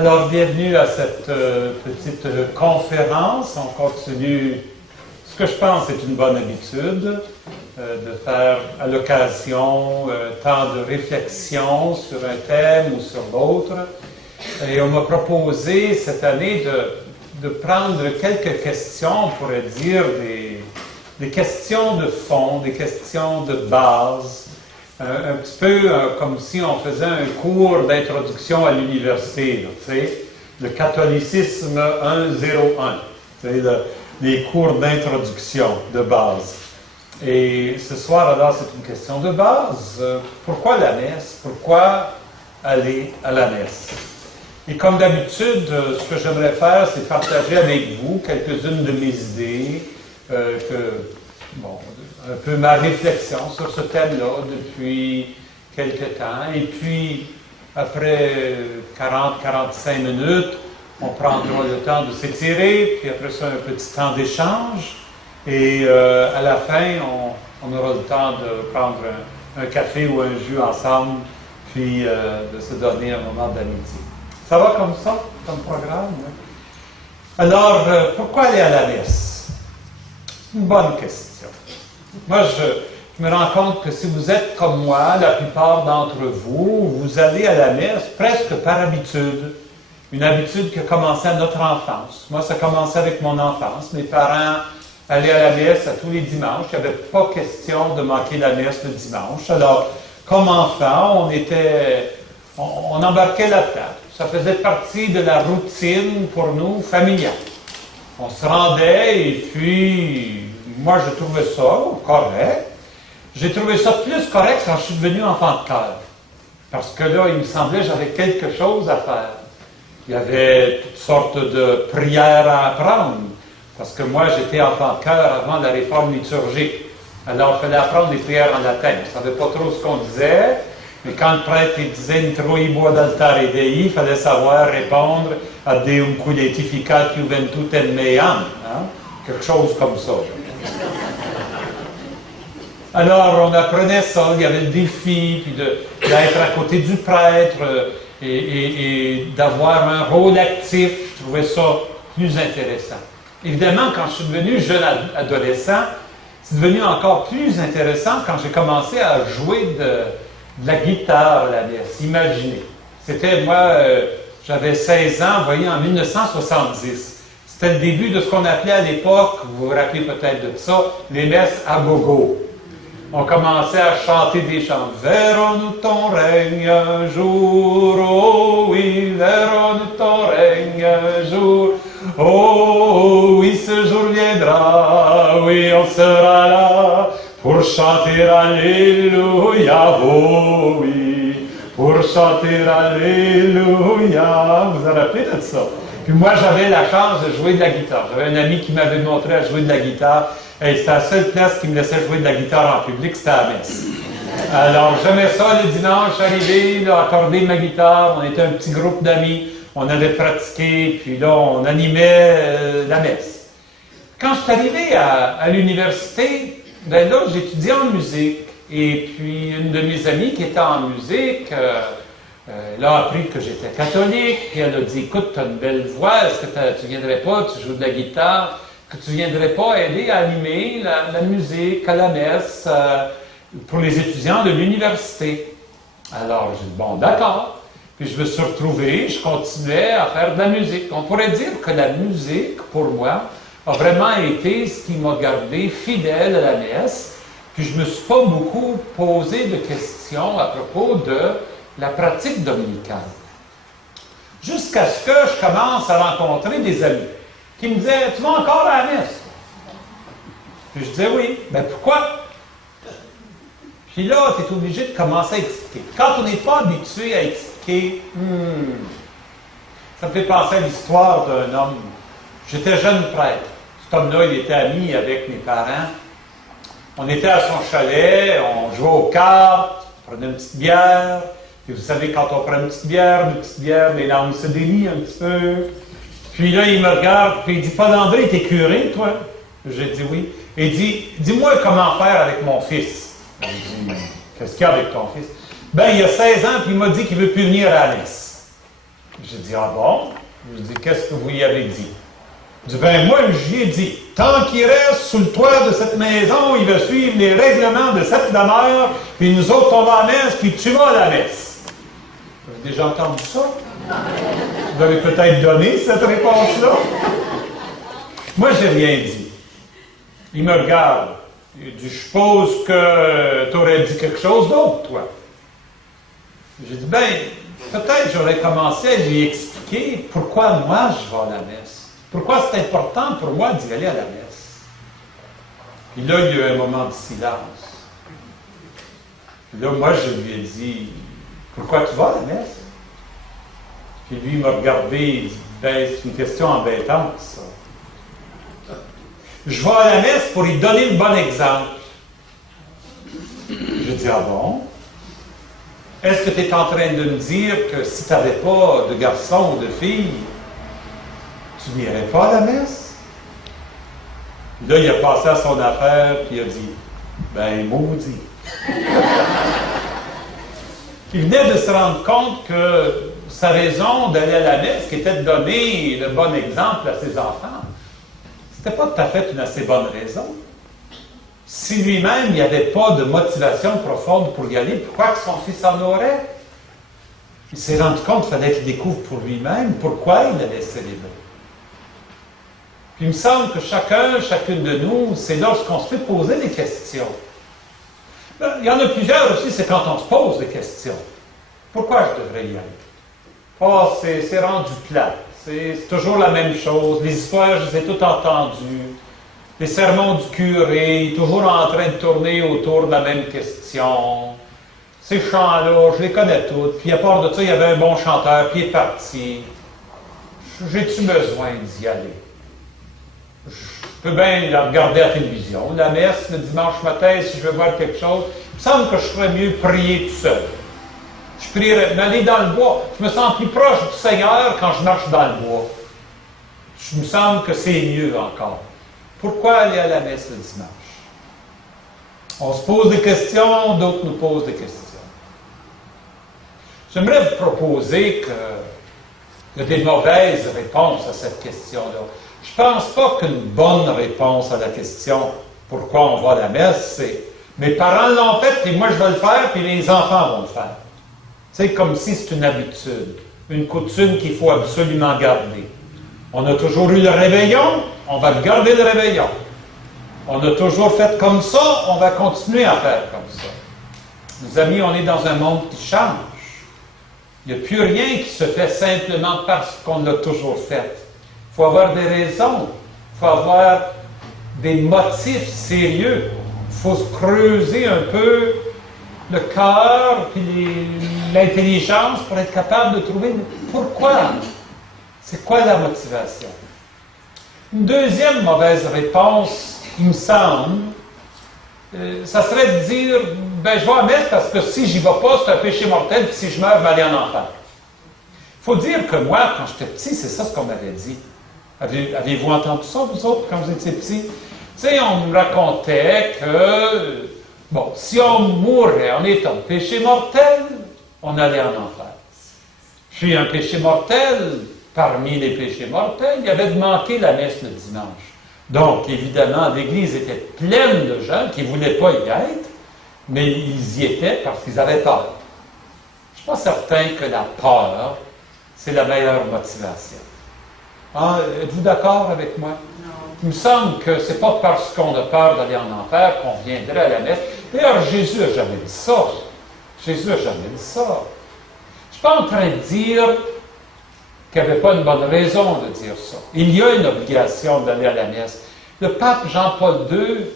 Alors, bienvenue à cette petite conférence. On continue ce que je pense est une bonne habitude de faire à l'occasion tant de réflexion sur un thème ou sur l'autre. Et on m'a proposé cette année de prendre quelques questions, on pourrait dire des questions de fond, des questions de base. Un petit peu comme si on faisait un cours d'introduction à l'université, tu sais, le catholicisme 101, tu sais, les cours d'introduction de base. Et ce soir, alors, c'est une question de base. Pourquoi la messe? Pourquoi aller à la messe? Et comme d'habitude, ce que j'aimerais faire, c'est partager avec vous quelques-unes de mes idées, un peu ma réflexion sur ce thème-là depuis quelque temps. Et puis, après 40-45 minutes, on prendra le temps de s'étirer, puis après ça, un petit temps d'échange. Et à la fin, on aura le temps de prendre un café ou un jus ensemble, puis de se donner un moment d'amitié. Ça va comme ça, comme programme? Hein? Alors, pourquoi aller à la messe? C'est une bonne question. Moi, je me rends compte que si vous êtes comme moi, la plupart d'entre vous, vous allez à la messe presque par habitude. Une habitude qui a commencé à notre enfance. Moi, ça a commencé avec mon enfance. Mes parents allaient à la messe à tous les dimanches. Il n'y avait pas question de manquer la messe le dimanche. Alors, comme enfant, on embarquait là-dedans. Ça faisait partie de la routine pour nous familiale. On se rendait et puis, moi, je trouvais ça correct. J'ai trouvé ça plus correct quand je suis devenu enfant de cœur. Parce que là, il me semblait que j'avais quelque chose à faire. Il y avait toutes sortes de prières à apprendre. Parce que moi, j'étais enfant de cœur avant la réforme liturgique. Alors, il fallait apprendre les prières en latin. Je ne savais pas trop ce qu'on disait. Mais quand le prêtre disait Introibo d'altare Dei, il fallait savoir répondre à Deum Quidetificat Juventutem Meam. Quelque chose comme ça. Alors, on apprenait ça, il y avait le défi, puis d'être à côté du prêtre et d'avoir un rôle actif. Je trouvais ça plus intéressant. Évidemment, quand je suis devenu jeune adolescent, c'est devenu encore plus intéressant quand j'ai commencé à jouer de la guitare à la messe. Imaginez. C'était, moi, j'avais 16 ans, vous voyez, en 1970. C'était le début de ce qu'on appelait à l'époque, vous vous rappelez peut-être de ça, les messes à gogo. On commençait à chanter des chants. Verrons-nous ton règne un jour, oh oui, verrons-nous ton règne un jour, oh oui, ce jour viendra, oui, on sera là pour chanter Alléluia, oh oui, pour chanter Alléluia. Vous vous rappelez de ça? Puis moi, j'avais la chance de jouer de la guitare. J'avais un ami qui m'avait montré à jouer de la guitare. Et c'était la seule place qui me laissait jouer de la guitare en public, c'était à la messe. Alors, j'aimais ça le dimanche, arriver, là, accorder ma guitare. On était un petit groupe d'amis. On allait pratiquer, puis là, on animait la messe. Quand je suis arrivé à l'université, ben là, j'étudiais en musique. Et puis, une de mes amies qui était en musique, elle a appris que j'étais catholique, puis elle a dit, écoute, tu as une belle voix, est-ce que tu ne viendrais pas, tu joues de la guitare, que tu ne viendrais pas aider à animer la musique à la messe pour les étudiants de l'université. Alors, j'ai dit, bon, d'accord. Puis je me suis retrouvé, je continuais à faire de la musique. On pourrait dire que la musique, pour moi, a vraiment été ce qui m'a gardé fidèle à la messe. Puis je ne me suis pas beaucoup posé de questions à propos de la pratique dominicale. Jusqu'à ce que je commence à rencontrer des amis qui me disaient, tu vas encore à la messe? Puis je disais, oui. Ben pourquoi? Puis là, tu es obligé de commencer à expliquer. Quand on n'est pas habitué à expliquer, ça me fait penser à l'histoire d'un homme. J'étais jeune prêtre. Cet homme-là, il était ami avec mes parents. On était à son chalet, on jouait aux cartes, on prenait une petite bière. Puis vous savez, quand on prend une petite bière, les larmes se délient un petit peu. Puis là, il me regarde, puis il dit, Paul André, t'es curé, toi? J'ai dit oui. Et il dit, dis-moi comment faire avec mon fils. J'ai dit, qu'est-ce qu'il y a avec ton fils? Ben, il a 16 ans, puis il m'a dit qu'il ne veut plus venir à la messe. J'ai dit, ah bon? Je dis, qu'est-ce que vous y avez dit? Il dit, ben moi, j'y ai dit, tant qu'il reste sous le toit de cette maison, il va suivre les règlements de cette demeure, puis nous autres, on va à la messe, puis tu vas à la messe. Vous avez déjà entendu ça? Vous avez peut-être donné cette réponse-là? Moi, j'ai rien dit. Il me regarde. Il dit, je suppose que tu aurais dit quelque chose d'autre, toi. J'ai dit, ben, peut-être j'aurais commencé à lui expliquer pourquoi moi je vais à la messe. Pourquoi c'est important pour moi d'y aller à la messe. Puis là, il y a eu un moment de silence. Puis là, moi, je lui ai dit, pourquoi tu vas à la messe? Puis lui, il m'a regardé, il dit, ben, c'est une question embêtante, ça. Je vais à la messe pour lui donner le bon exemple. Je dis, ah bon? Est-ce que tu es en train de me dire que si tu n'avais pas de garçon ou de fille, tu n'irais pas à la messe? Là, il a passé à son affaire, puis il a dit, ben, maudit. Il venait de se rendre compte que sa raison d'aller à la messe, qui était de donner le bon exemple à ses enfants, c'était pas tout à fait une assez bonne raison. Si lui-même, il n'y avait pas de motivation profonde pour y aller, pourquoi que son fils en aurait? Il s'est rendu compte qu'il fallait qu'il découvre pour lui-même pourquoi il allait célébrer. Puis il me semble que chacune de nous, c'est lorsqu'on se fait poser des questions. Il y en a plusieurs aussi, c'est quand on se pose des questions. Pourquoi je devrais y aller? Oh, c'est rendu plat. C'est toujours la même chose. Les histoires, je les ai toutes entendues. Les sermons du curé, toujours en train de tourner autour de la même question. Ces chants-là, je les connais toutes. Puis à part de ça, il y avait un bon chanteur, puis il est parti. J'ai-tu besoin d'y aller? Je peux bien la regarder à la télévision. La messe, le dimanche matin, si je veux voir quelque chose, il me semble que je ferais mieux prier tout seul. Je prierais, m'aller dans le bois. Je me sens plus proche du Seigneur quand je marche dans le bois. Je me semble que c'est mieux encore. Pourquoi aller à la messe le dimanche? On se pose des questions, d'autres nous posent des questions. J'aimerais vous proposer qu'il y a des mauvaises réponses à cette question-là. Je ne pense pas qu'une bonne réponse à la question « Pourquoi on va à la messe ?» c'est « Mes parents l'ont fait, puis moi je vais le faire, puis les enfants vont le faire. » C'est comme si c'est une habitude, une coutume qu'il faut absolument garder. On a toujours eu le réveillon, on va garder le réveillon. On a toujours fait comme ça, on va continuer à faire comme ça. Mes amis, on est dans un monde qui change. Il n'y a plus rien qui se fait simplement parce qu'on l'a toujours fait. Il faut avoir des raisons, il faut avoir des motifs sérieux. Il faut se creuser un peu le cœur et l'intelligence pour être capable de trouver pourquoi. C'est quoi la motivation? Une deuxième mauvaise réponse, il me semble, ça serait de dire, ben je vais à la messe parce que si j'y vais pas, c'est un péché mortel, puis si je meurs, je vais aller en enfer. Il faut dire que moi, quand j'étais petit, c'est ça ce qu'on m'avait dit. Avez-vous entendu ça, vous autres, quand vous étiez petits? Tu sais, on nous racontait que, bon, si on mourait en étant péché mortel, on allait en enfer. Puis un péché mortel, parmi les péchés mortels, il y avait de manquer la messe le dimanche. Donc, évidemment, l'Église était pleine de gens qui ne voulaient pas y être, mais ils y étaient parce qu'ils avaient peur. Je ne suis pas certain que la peur, c'est la meilleure motivation. Ah, êtes-vous d'accord avec moi? Non. Il me semble que ce n'est pas parce qu'on a peur d'aller en enfer qu'on viendrait à la messe. D'ailleurs, Jésus n'a jamais dit ça. Jésus n'a jamais dit ça. Je ne suis pas en train de dire qu'il n'y avait pas une bonne raison de dire ça. Il y a une obligation d'aller à la messe. Le pape Jean-Paul II,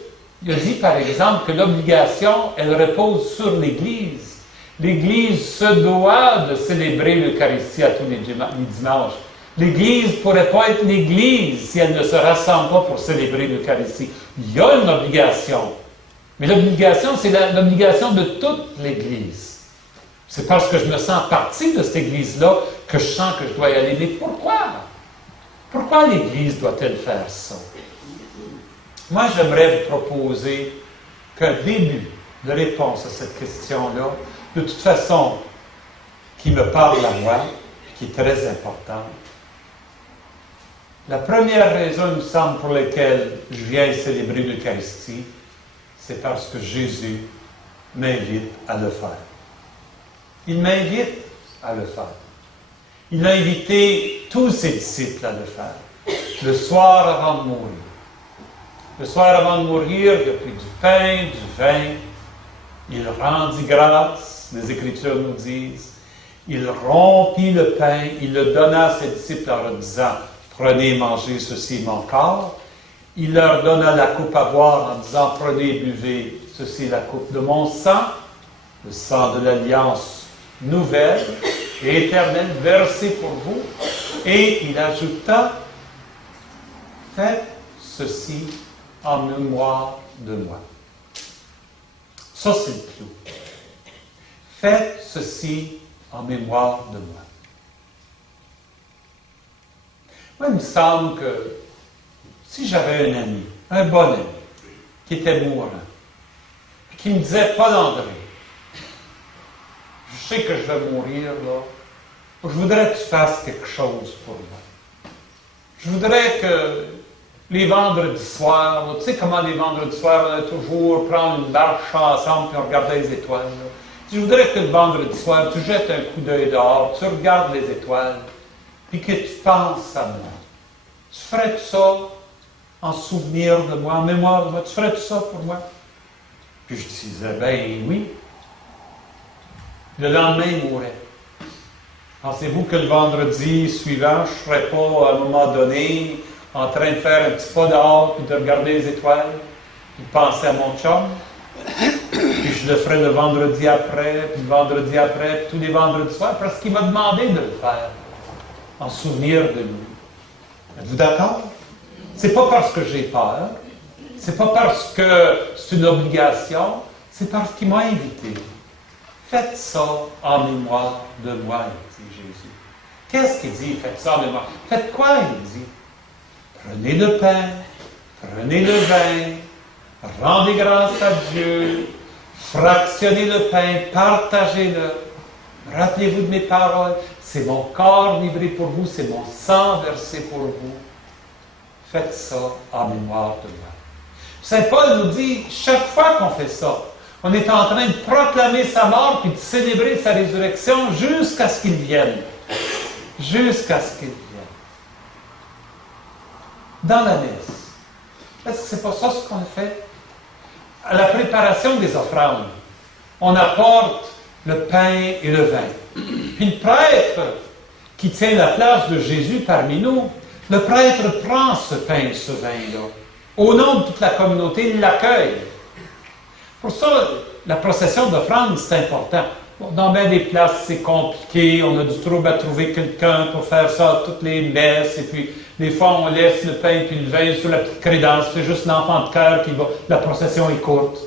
il a dit par exemple que l'obligation, elle repose sur l'Église. L'Église se doit de célébrer l'Eucharistie à tous les dimanches. L'Église ne pourrait pas être l'Église si elle ne se rassemble pas pour célébrer l'Eucharistie. Il y a une obligation. Mais l'obligation, c'est l'obligation de toute l'Église. C'est parce que je me sens partie de cette Église-là que je sens que je dois y aller. Mais pourquoi? Pourquoi l'Église doit-elle faire ça? Moi, j'aimerais vous proposer qu'un début de réponse à cette question-là, de toute façon, qui me parle à moi, qui est très importante. La première raison, il me semble, pour laquelle je viens célébrer l'Eucharistie, c'est parce que Jésus m'invite à le faire. Il m'invite à le faire. Il a invité tous ses disciples à le faire. Le soir avant de mourir. Le soir avant de mourir, il a pris du pain, du vin. Il rendit grâce, les Écritures nous disent. Il rompit le pain, il le donna à ses disciples en leur disant, « Prenez et mangez, ceci est mon corps. » Il leur donna la coupe à boire en disant, « Prenez et buvez, ceci est la coupe de mon sang, le sang de l'alliance nouvelle et éternelle versé pour vous. » Et il ajouta, « Faites ceci en mémoire de moi. » Ça, c'est le clou. Faites ceci en mémoire de moi. Moi, il me semble que si j'avais un ami, un bon ami, qui était mourant, qui me disait, « Paul André, je sais que je vais mourir, là. Je voudrais que tu fasses quelque chose pour moi. Je voudrais que les vendredis soirs, là, tu sais comment les vendredis soirs, on a toujours prendre une marche ensemble et on regardait les étoiles. Là. Je voudrais que le vendredi soir, tu jettes un coup d'œil dehors, tu regardes les étoiles, puis que tu penses à moi. Tu ferais tout ça en souvenir de moi, en mémoire de moi? Tu ferais tout ça pour moi? » Puis je disais, « Ben oui. » Le lendemain, il mourait. Pensez-vous que le vendredi suivant, je ne serais pas, à un moment donné, en train de faire un petit pas dehors, puis de regarder les étoiles, puis de penser à mon chum? Puis je le ferai le vendredi après, puis le vendredi après, puis tous les vendredis soirs, parce qu'il m'a demandé de le faire, en souvenir de lui. Êtes-vous d'accord? C'est pas parce que j'ai peur, c'est pas parce que c'est une obligation, c'est parce qu'il m'a invité. Faites ça en mémoire de moi, dit Jésus. Qu'est-ce qu'il dit? Faites ça en mémoire. Faites quoi, il dit? Prenez le pain, prenez le vin, rendez grâce à Dieu, fractionnez le pain, partagez-le. Rappelez-vous de mes paroles. C'est mon corps livré pour vous, c'est mon sang versé pour vous. Faites ça en mémoire de moi. Saint Paul nous dit, chaque fois qu'on fait ça, on est en train de proclamer sa mort puis de célébrer sa résurrection jusqu'à ce qu'il vienne. Jusqu'à ce qu'il vienne. Dans la messe, est-ce que c'est pas ça ce qu'on fait? À la préparation des offrandes, on apporte le pain et le vin. Puis le prêtre, qui tient la place de Jésus parmi nous, le prêtre prend ce pain et ce vin-là. Au nom de toute la communauté, il l'accueille. Pour ça, la procession d'offrande, c'est important. Bon, dans bien des places, c'est compliqué. On a du trouble à trouver quelqu'un pour faire ça à toutes les messes. Et puis, des fois, on laisse le pain et le vin sur la petite crédence. C'est juste l'enfant de cœur qui va. La procession est courte.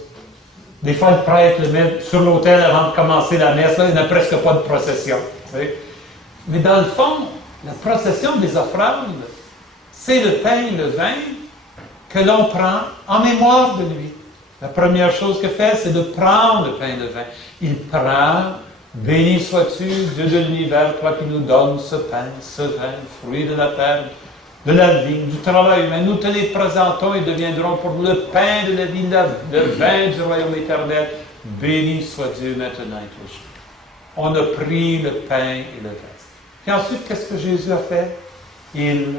Des fois, le prêtre le met sur l'autel avant de commencer la messe. Là, il n'y a presque pas de procession. Mais dans le fond, la procession des offrandes, c'est le pain et le vin que l'on prend en mémoire de lui. La première chose qu'il fait, c'est de prendre le pain et le vin. Il prend, béni sois-tu, Dieu de l'univers, toi qui nous donnes ce pain, ce vin, fruit de la terre, de la vie, du travail humain. Nous te les présentons et deviendront pour nous le pain de la vie, le vin du royaume éternel. Béni soit Dieu maintenant et toujours. On a pris le pain et le vin. Puis ensuite, qu'est-ce que Jésus a fait? Il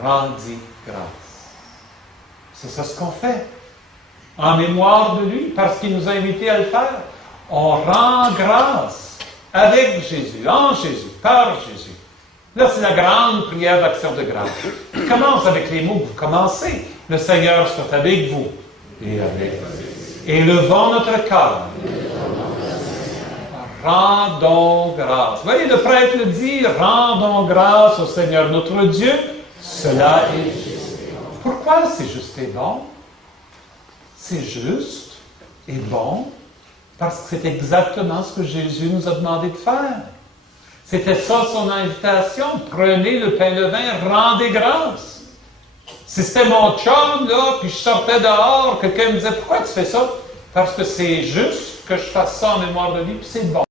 rendit grâce. C'est ça ce qu'on fait. En mémoire de lui, parce qu'il nous a invités à le faire. On rend grâce avec Jésus, en Jésus, par Jésus. Là, c'est la grande prière d'action de grâce. Il commence avec les mots que vous commencez. Le Seigneur soit avec vous et avec vous. Élevons notre cœur. Rendons grâce. Vous voyez, le prêtre le dit, rendons grâce au Seigneur notre Dieu. Cela est juste. Pourquoi c'est juste et bon? C'est juste et bon parce que c'est exactement ce que Jésus nous a demandé de faire. C'était ça son invitation. Prenez le pain et le vin, rendez grâce. Si c'était mon chum, là, puis je sortais dehors, quelqu'un me disait, pourquoi tu fais ça? Parce que c'est juste que je fasse ça en mémoire de lui, puis c'est bon.